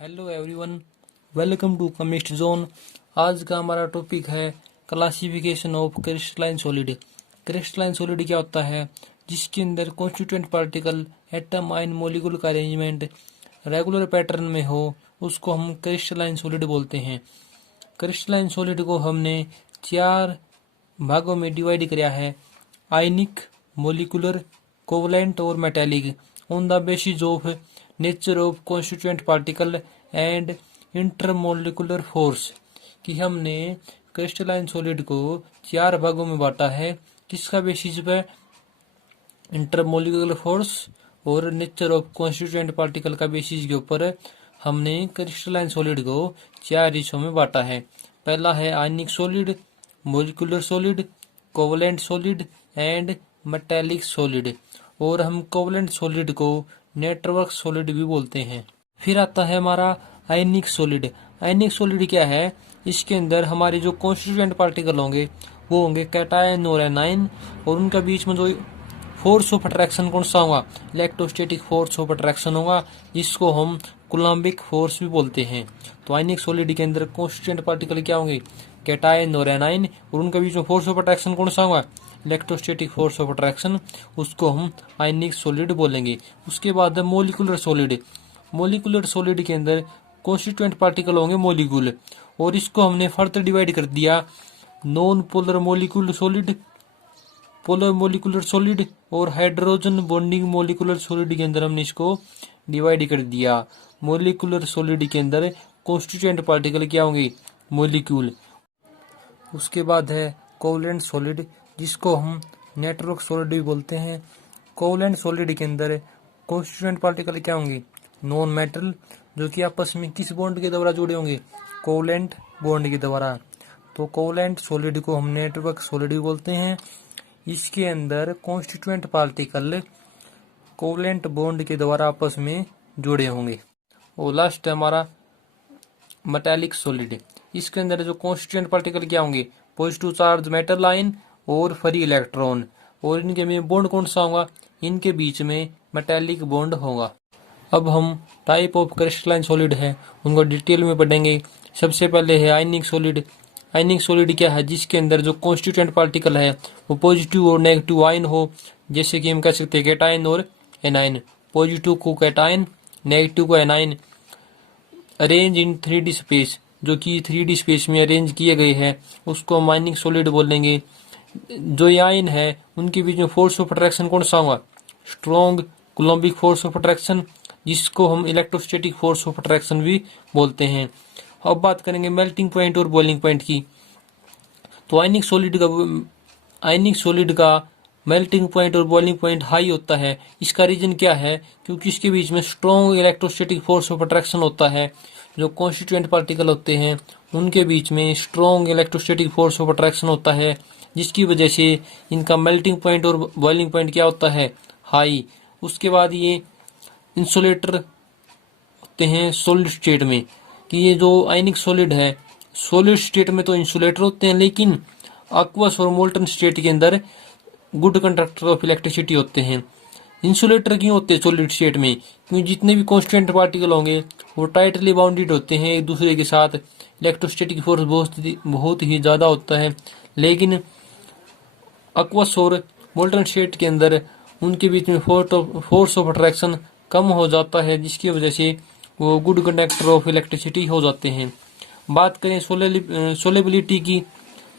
Hello everyone, welcome to chemist zone. आज का हमारा टॉपिक है classification of crystalline solid. Crystalline solid क्या होता है? जिसके अंदर constituent particle, atom, ion, molecule का अरेंजमेंट रेगुलर पैटर्न में हो, उसको हम क्रिस्टलाइन सॉलिड बोलते हैं। क्रिस्टलाइन सॉलिड को हमने 4 भागों में डिवाइड किया है: आयनिक, मॉलिक्यूलर, कोवलेंट और metallic, on the basis of nature of constituent particle and intermolecular force. कि हमने क्रिस्टलाइन सॉलिड को 4 भागों में बांटा है। किसका बेसिस पे? इंटरमोलिकुलर फोर्स और नेचर ऑफ कॉन्स्टिट्यूएंट पार्टिकल का बेसिस के ऊपर हमने क्रिस्टलाइन सॉलिड को 4 हिस्सों में बांटा है। पहला है आयनिक solid, molecular solid, covalent solid and metallic solid. और हम कोवलेंट सॉलिड को नेटवर्क सॉलिड भी बोलते हैं। फिर आता है हमारा आयनिक सॉलिड। आयनिक सॉलिड क्या है? इसके अंदर हमारे जो कॉन्स्टिट्यूएंट पार्टिकल होंगे वो होंगे कैटायन और एनायन, और उनके बीच में जो फोर्स ऑफ अट्रैक्शन कौन सा होगा? इलेक्ट्रोस्टैटिक फोर्स ऑफ अट्रैक्शन होगा, जिसको हम कूलम्बिक फोर्स भी बोलते हैं। तो आयनिक सॉलिड के अंदर कॉन्स्टिट्यूएंट पार्टिकल क्या होंगे? कैटायन और एनायन, और उनके बीच में फोर्स ऑफ अट्रैक्शन कौन सा होगा? इलेक्ट्रोस्टैटिक फोर्स ऑफ अट्रैक्शन, उसको हम आयनिक सॉलिड बोलेंगे। उसके बाद है मॉलिक्यूलर सॉलिड। मॉलिक्यूलर सॉलिड के अंदर कॉन्स्टिट्यूएंट पार्टिकल होंगे मॉलिक्यूल, और इसको हमने फर्दर डिवाइड कर दिया non polar molecular solid, polar molecular solid और हाइड्रोजन बॉन्डिंग मॉलिक्यूलर सॉलिड के अंदर हमने इसको डिवाइड कर दिया। मॉलिक्यूलर सॉलिड के अंदर कॉन्स्टिट्यूएंट पार्टिकल क्या होंगे? मॉलिक्यूल। उसके बाद है कोवलेंट सॉलिड, जिसको हम नेटवर्क सॉलिड भी बोलते हैं। कोवलेंट सॉलिड के अंदर कॉन्स्टिट्यूएंट पार्टिकल क्या होंगे? नॉन मेटल, जो कि आपस में किस बॉन्ड के द्वारा जुड़े होंगे? कोवलेंट बॉन्ड के द्वारा। तो कोवलेंट सॉलिड को हम नेटवर्क सॉलिड भी बोलते हैं। इसके अंदर कॉन्स्टिट्यूएंट पार्टिकल कोवलेंट बॉन्ड के द्वारा आपस में जुड़े होंगे। और लास्ट है हमारा मेटालिक सॉलिड। इसके अंदर जो कॉन्स्टिट्यूएंट पार्टिकल क्या होंगे? पॉजिटिव चार्ज मेटल आयन और फ्री इलेक्ट्रॉन, और इनके में बॉन्ड कौन सा होगा? इनके बीच में मेटालिक बॉन्ड होगा। अब हम टाइप ऑफ क्रिस्टलाइन सॉलिड है उनको डिटेल में पढ़ेंगे। सबसे पहले है आयनिक सॉलिड। आयनिक सॉलिड क्या है? जिसके अंदर जो कॉन्स्टिट्यूएंट पार्टिकल है वो पॉजिटिव और नेगेटिव आयन हो, जैसे कि हम कह सकते हैं कैटायन और एनायन। पॉजिटिव को कैटायन, नेगेटिव को anion. Arrange in 3D space, जो कि 3D स्पेस में अरेंज किए गए हैं, उसको हम आयनिक सॉलिड बोलेंगे। जो ये आयन है उनके बीच में फोर्स ऑफ अट्रैक्शन कौन सा होगा? Strong Coulombic force of attraction, जिसको हम इलेक्ट्रोस्टैटिक फोर्स ऑफ अट्रैक्शन भी बोलते हैं। अब बात करेंगे मेल्टिंग पॉइंट और बॉइलिंग पॉइंट की। तो आयनिक सॉलिड का मेल्टिंग पॉइंट और बॉइलिंग पॉइंट हाई होता है। इसका रीजन क्या है? क्योंकि इसके बीच में strong electrostatic force of attraction होता है। जो कॉन्स्टिट्यूएंट पार्टिकल होते हैं उनके बीच में strong electrostatic force of attraction होता है, जिसकी वजह से इनका मेल्टिंग पॉइंट और बॉइलिंग पॉइंट क्या होता है? हाई। उसके बाद ये इंसुलेटर होते हैं सॉलिड स्टेट में। कि ये जो आयनिक सॉलिड है सॉलिड स्टेट में तो इंसुलेटर होते हैं, लेकिन एक्वस और मोल्टन स्टेट के अंदर गुड कंडक्टर ऑफ इलेक्ट्रिसिटी होते हैं। इंसुलेटर क्यों होते हैं सॉलिड स्टेट में? क्योंकि जितने भी कॉन्स्टेंट पार्टिकल होंगे वो टाइटली बाउंडेड होते हैं एक दूसरे के साथ। इलेक्ट्रोस्टैटिक फोर्स बहुत ही ज्यादा होता है, लेकिन एक्वस और मोल्टन स्टेट के अंदर उनके बीच में फोर्स ऑफ अट्रैक्शन कम हो जाता है, जिसकी वजह से वो गुड कंडक्टर ऑफ इलेक्ट्रिसिटी हो जाते हैं। बात करें सोलेबिलिटी की,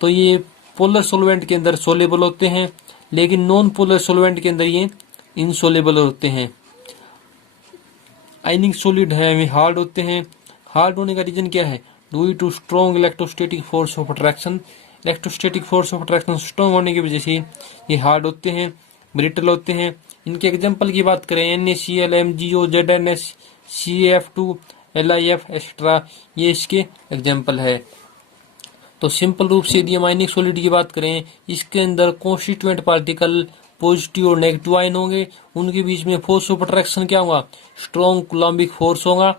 तो ये पोलर सोलवेंट के अंदर सोलेबल होते हैं, लेकिन नॉन पोलर सोलवेंट के अंदर ये इनसोलेबल होते हैं। आयनिक सॉलिड है वे हार्ड होते हैं। हार्ड होने का रीजन क्या है? Due to strong electrostatic force of attraction. Electrostatic force of attraction strong होने की वजह से ये हार्ड होते हैं, ब्रिटल होते हैं। इनके एग्जाम्पल की बात करें, NaCl, MgO, ZnS, CF2, LiF extra, ये इसके एग्जाम्पल है। तो सिंपल रूप से यदि हम आयनिक सॉलिड की बात करें, इसके अंदर कॉन्स्टिट्यूएंट पार्टिकल पॉजिटिव और नेगेटिव आयन होंगे। उनके बीच में फोर्स ऑफ अट्रैक्शन क्या होगा? स्ट्रॉन्ग कूलम्बिक फोर्स होगा,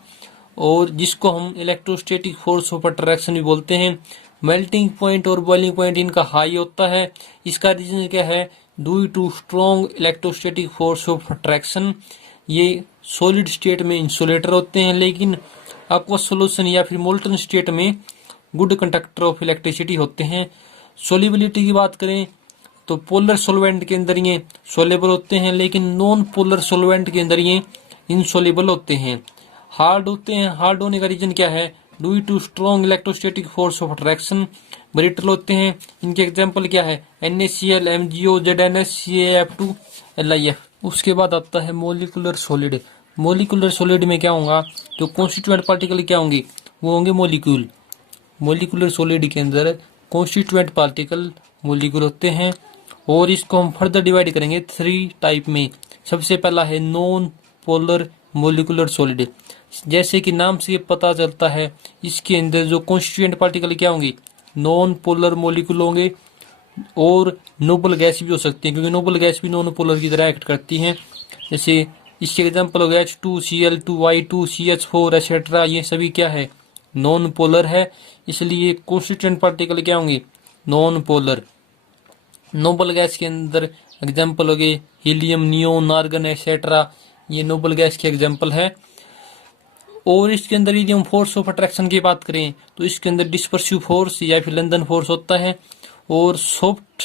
और जिसको हम इलेक्ट्रोस्टैटिक फोर्स ऑफ अट्रैक्शन भी बोलते हैं। मेल्टिंग पॉइंट और बॉइलिंग पॉइंट इनका हाई होता है। इसका रीजन क्या है? Due to strong electrostatic force of attraction. ये सॉलिड स्टेट में इंसुलेटर होते हैं, लेकिन aqueous solution या फिर molten state में गुड कंडक्टर ऑफ इलेक्ट्रिसिटी होते हैं। सोलिबिलिटी की बात करें तो पोलर सोलवेंट के अंदर ये सोलेबल होते हैं, लेकिन नॉन पोलर सोलवेंट के अंदर ये इनसोलेबल होते हैं। हार्ड होते हैं, हार्ड होने का रीजन क्या है? Due to strong electrostatic force of attraction. Brittle होते हैं, इनके एग्जांपल क्या है? NaCl, MgO, ZnS, CaF2, LiF। उसके बाद आता है मोलिकुलर सॉलिड। मोलिकुलर सॉलिड में क्या होगा? जो कॉन्स्टिट्यूएंट पार्टिकल क्या होंगे? वो होंगे मोलिक्यूल। मोलिकुलर सॉलिड के अंदर कॉन्स्टिट्यूएंट पार्टिकल मोलिक्यूल होते हैं, और इसको हम फर्दर डिवाइड करेंगे 3 टाइप में। सबसे पहला है नॉन पोलर मोलिकुलर सॉलिड। जैसे कि नाम से पता चलता है, इसके अंदर जो कॉन्स्टिट्यूएंट पार्टिकल क्या होंगे? नॉन पोलर मोलिक्यूल होंगे, और नोबल गैस भी हो सकती है, क्योंकि नोबल गैस भी नॉन पोलर की तरह एक्ट करती हैं। जैसे इसके एग्जांपल हो गया H2Cl2, Y2, CH4 एक्सेट्रा। ये सभी क्या है? नॉन पोलर है, इसलिए कॉन्स्टिट्यूएंट पार्टिकल क्या होंगे? Non polar. नोबल गैस के अंदर एग्जांपल हो गए हीलियम, नियोन, आर्गन एक्सेट्रा। ये नोबल गैस के एग्जांपल है। और इसके अंदर यदि हम फोर्स ऑफ अट्रैक्शन की बात करें तो इसके अंदर डिस्पर्सिव फोर्स या फिर लंदन फोर्स होता है, और सॉफ्ट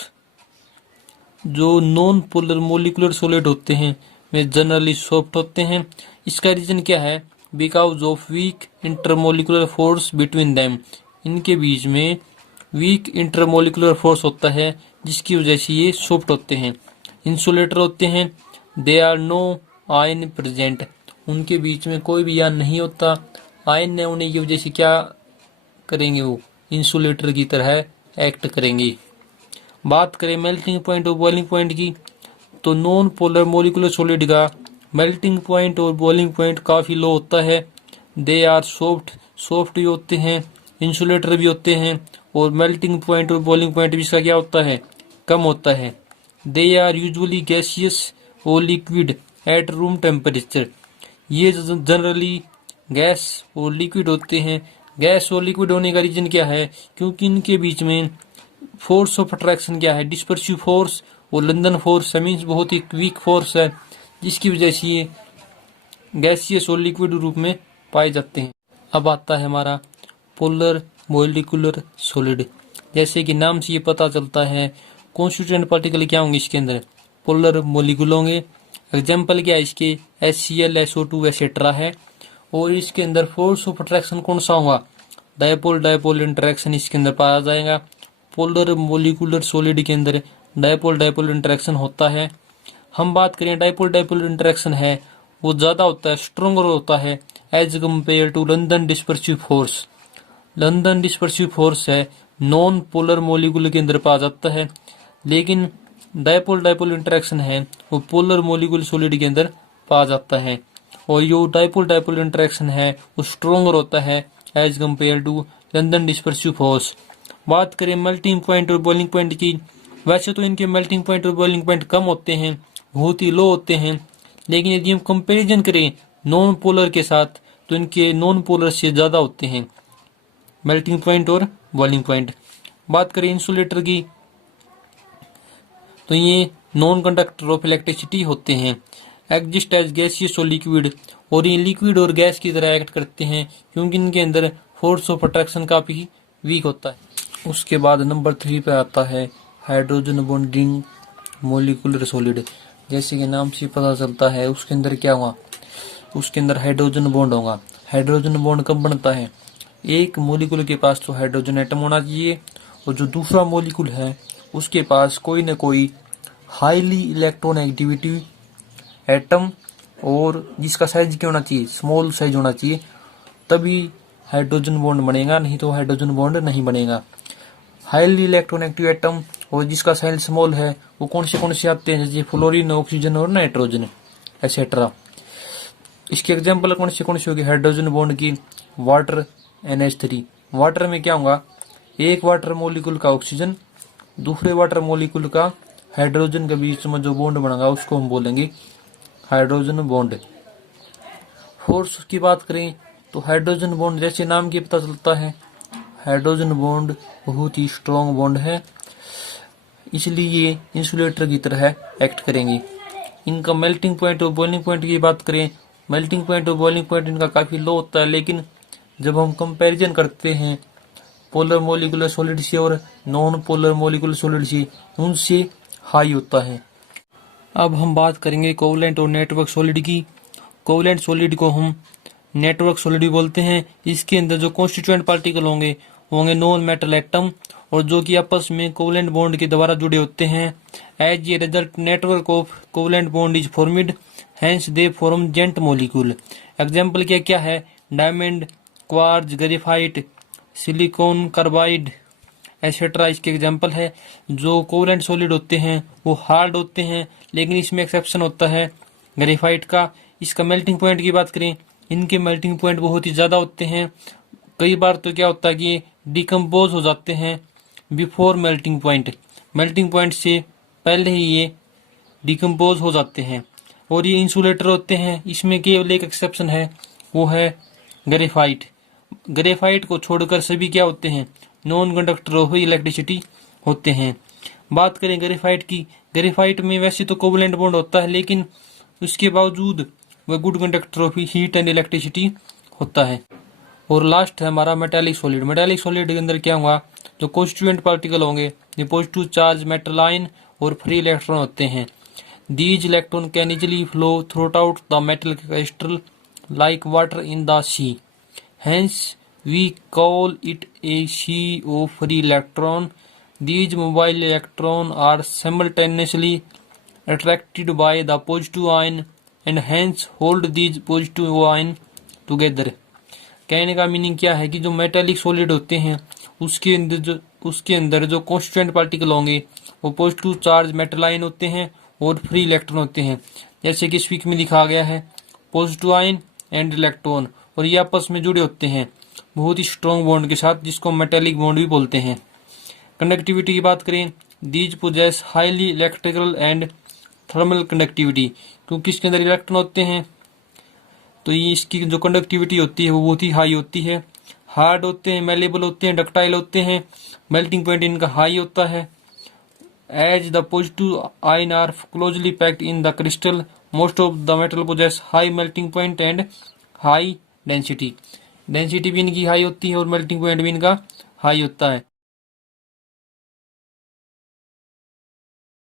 जो नॉन पोलर मोलिकुलर सॉलिड होते हैं वे जनरली सॉफ्ट होते हैं। इसका रीजन क्या है? Because of weak intermolecular force between them. इनके बीच में वीक इंटरमोलिकुलर फोर्स होता है, जिसकी वजह से ये सॉफ्ट होते हैं। इंसुलेटर होते हैं, they are no ion present. उनके बीच में कोई भी आयन नहीं होता। आयन न होने की वजह से क्या करेंगे? वो इंसुलेटर की तरह एक्ट करेंगे। बात करें मेल्टिंग पॉइंट और बॉइलिंग पॉइंट की, तो नॉन पोलर मोलिकुलर सॉलिड का मेल्टिंग पॉइंट और बॉइलिंग पॉइंट काफ़ी लो होता है। दे आर सॉफ्ट, सॉफ्ट भी होते हैं, इंसुलेटर भी होते हैं, और मेल्टिंग पॉइंट और बॉइलिंग पॉइंट भी इसका क्या होता है? कम होता है। दे आर यूजुअली गैसियस और लिक्विड एट रूम टेम्परेचर। ये जनरली गैस और लिक्विड होते हैं। गैस और लिक्विड होने का रीजन क्या है? क्योंकि इनके बीच में फोर्स ऑफ अट्रैक्शन क्या है? डिस्पर्सिव फोर्स और लंदन फोर्स मीन्स बहुत ही वीक फोर्स है, जिसकी वजह से ये गैसियस और लिक्विड रूप में पाए जाते हैं। अब आता है हमारा पोलर मोलिकुलर सॉलिड। जैसे कि नाम से ये पता चलता है, कॉन्स्टिट्यूएंट पार्टिकल क्या होंगे? इसके अंदर पोलर मोलिकुल होंगे। एग्जाम्पल क्या है इसके? HCl, SO2 एक्सेट्रा है। और इसके अंदर फोर्स ऑफ अट्रैक्शन कौन सा होगा? डायपोल डायपोल इंटरेक्शन इसके अंदर पाया जाएगा। पोलर मोलिकुलर सॉलिड के अंदर डायपोल डायपोल इंटरेक्शन होता है। हम बात करें डायपोल डायपोल इंटरेक्शन है वो ज़्यादा होता है, स्ट्रोंगर होता है as compare to London dispersive force. London dispersive force है नॉन पोलर मोलिकुल के अंदर पाया जाता है, लेकिन डायपोल डायपोल इंटरेक्शन है वो पोलर मोलिकुल सॉलिड के अंदर पाया जाता है। और जो डायपोल डायपोल इंटरेक्शन है वो स्ट्रोंगर होता है as compare to London dispersive force. बात करें मेल्टिंग पॉइंट और बॉइलिंग पॉइंट की, वैसे तो इनके मेल्टिंग पॉइंट और बॉइलिंग पॉइंट कम होते हैं, बहुत ही लो होते हैं, लेकिन यदि हम कंपैरिजन करें नॉन पोलर के साथ तो इनके नॉन पोलर से ज़्यादा होते हैं मेल्टिंग पॉइंट और बॉइलिंग पॉइंट। बात करें इंसुलेटर की, तो ये नॉन कंडक्टर ऑफ इलेक्ट्रिसिटी होते हैं, एग्जिस्ट एज गैसियस और लिक्विड, और ये लिक्विड और गैस की तरह एक्ट करते हैं क्योंकि इनके अंदर फोर्स ऑफ अट्रैक्शन काफ़ी वीक होता है। उसके बाद नंबर 3 पे आता है हाइड्रोजन बॉन्डिंग मोलिकुलर सॉलिड। जैसे कि नाम से पता चलता है उसके अंदर क्या हुआ? उसके अंदर हाइड्रोजन बॉन्ड होगा। हाइड्रोजन बॉन्ड कब बनता है? एक मोलिकुल के पास तो हाइड्रोजन एटम होना चाहिए, और जो दूसरा मोलिकुल है उसके पास कोई ना कोई हाईली इलेक्ट्रॉन एक्टिविटी एटम, और जिसका साइज क्या होना चाहिए? स्मॉल साइज होना चाहिए, तभी हाइड्रोजन बॉन्ड बनेगा, नहीं तो हाइड्रोजन बॉन्ड नहीं बनेगा। हाईली इलेक्ट्रॉन एक्टिव एटम और जिसका साइज स्मॉल है वो कौन से आते हैं? जैसे फ्लोरीन, ऑक्सीजन और नाइट्रोजन एक्सेट्रा। इसके एग्जाम्पल कौन से होगी हाइड्रोजन बॉन्ड की? Water, NH3। वाटर में क्या होगा? एक वाटर मोलिकुल का ऑक्सीजन दूसरे वाटर मोलिकुल का हाइड्रोजन के बीच में जो बॉन्ड बनेगा उसको हम बोलेंगे हाइड्रोजन बॉन्ड। फोर्स की बात करें तो हाइड्रोजन बॉन्ड जैसे नाम की पता चलता है हाइड्रोजन बॉन्ड बहुत ही स्ट्रॉन्ग बॉन्ड है, इसलिए ये इंसुलेटर की तरह एक्ट करेंगे। इनका मेल्टिंग पॉइंट और बॉइलिंग पॉइंट की बात करें, मेल्टिंग पॉइंट और बॉइलिंग पॉइंट इनका काफ़ी लो होता है, लेकिन जब हम कंपैरिजन करते हैं पोलर मोलिकुलर सॉलिड से और नॉन पोलर मोलिकुलर सॉलिड से, उनसे हाई होता है। अब हम बात करेंगे कोवलेंट और नेटवर्क सॉलिड की। कोवलेंट सॉलिड को हम नेटवर्क सॉलिड भी बोलते हैं। इसके अंदर जो कॉन्स्टिट्यूएंट पार्टिकल होंगे नॉन मेटल एटम, और जो कि आपस में कोवलेंट बॉन्ड के द्वारा जुड़े होते हैं। As a result network of covalent bond is formed, hence they form giant molecule. Example क्या क्या है? Diamond, quartz, graphite, silicon carbide etcetera इसके एग्जाम्पल है। जो कोवलेंट सॉलिड होते हैं वो हार्ड होते हैं, लेकिन इसमें एक्सेप्शन होता है ग्रेफाइट का। इसका मेल्टिंग पॉइंट की बात करें, इनके मेल्टिंग पॉइंट बहुत ही ज़्यादा होते हैं। कई बार तो क्या होता है कि डिकम्पोज हो जाते हैं before melting point, melting point से पहले ही ये डिकम्पोज हो जाते हैं। और ये इंसुलेटर होते हैं। इसमें केवल एक एक्सेप्शन है, वो है ग्रेफाइट। ग्रेफाइट को छोड़कर सभी क्या होते हैं? नॉन कंडक्टर ऑफ इलेक्ट्रिसिटी होते हैं। बात करें ग्रेफाइट की, ग्रेफाइट में वैसे तो कोवलेंट बॉन्ड होता है, लेकिन उसके बावजूद वह good conductor of heat and electricity होता है। और लास्ट है हमारा मेटालिक सॉलिड। मेटालिक सॉलिड के अंदर क्या होगा? जो कॉन्स्टिट्यूएंट पार्टिकल होंगे, ये पॉजिटिव चार्ज, मेटल आयन और फ्री इलेक्ट्रॉन होते हैं। These electron can easily flow throughout the metal crystal like water in the sea, hence we call it a sea of free electron. These mobile electrons are simultaneously attracted by the positive ion and hence hold these positive ion together. कहने का meaning क्या है कि जो metallic solid होते हैं उसके अंदर जो कॉन्स्टेंट पार्टिकल होंगे वो पॉजिटिव चार्ज मेटल आयन होते हैं और फ्री इलेक्ट्रॉन होते हैं। जैसे कि स्पीक में लिखा गया है पॉजिटिव आयन एंड इलेक्ट्रॉन, और ये आपस में जुड़े होते हैं बहुत ही स्ट्रॉन्ग बॉन्ड के साथ, जिसको मेटेलिक बॉन्ड भी बोलते हैं। कंडक्टिविटी की बात करें, these possess highly electrical and thermal conductivity, क्योंकि इसके अंदर इलेक्ट्रॉन होते हैं तो ये इसकी जो कंडक्टिविटी होती है वो बहुत ही हाई होती है। हार्ड होते हैं, मेलेबल होते हैं, डक्टाइल होते हैं, मेल्टिंग पॉइंट इनका हाई होता है। As the positive ion are closely packed in the crystal, most of the metal possess high melting point and high density. Density भी इनकी हाई होती है और मेल्टिंग पॉइंट भी इनका हाई होता है।